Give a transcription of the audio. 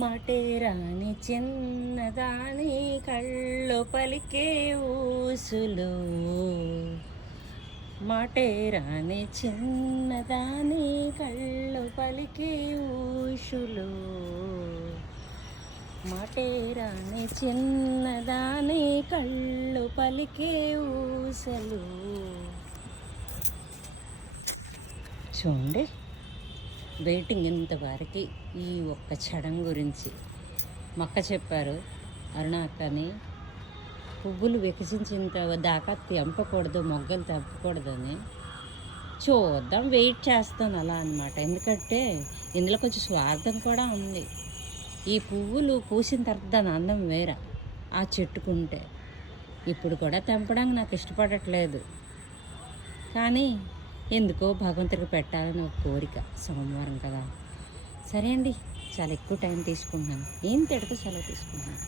మాటే రాని చిన్నదాని కళ్ళు పలికే ఊసులు, మాటే రాని చిన్నదాని కళ్ళు పలికే ఊసులు, మాటే రాని చిన్నదాని కళ్ళు పలికే ఊసలు. చూడండి, వెయిటింగ్ ఇంతవరకు ఈ ఒక్క చడం గురించి. మొక్క చెప్పారు అరుణ అక్కని, పువ్వులు వికసించేంత దాకా తెంపకూడదు, మొగ్గలు తెంపకూడదని. చూద్దాం, వెయిట్ చేస్తాను అలా అనమాట. ఎందుకంటే ఇందులో కొంచెం స్వార్థం కూడా ఉంది. ఈ పువ్వులు పూసిన తర్వాత దాని అందం వేరే ఆ చెట్టుకుంటే. ఇప్పుడు కూడా తెంపడానికి నాకు ఇష్టపడట్లేదు, కానీ ఎందుకో భగవంతుడికి పెట్టాలని ఒక కోరిక. సోమవారం కదా, సరే అండి. చాలా ఎక్కువ టైం తీసుకుంటున్నాను, ఏం తిడతా సెలవు తీసుకుంటున్నాను.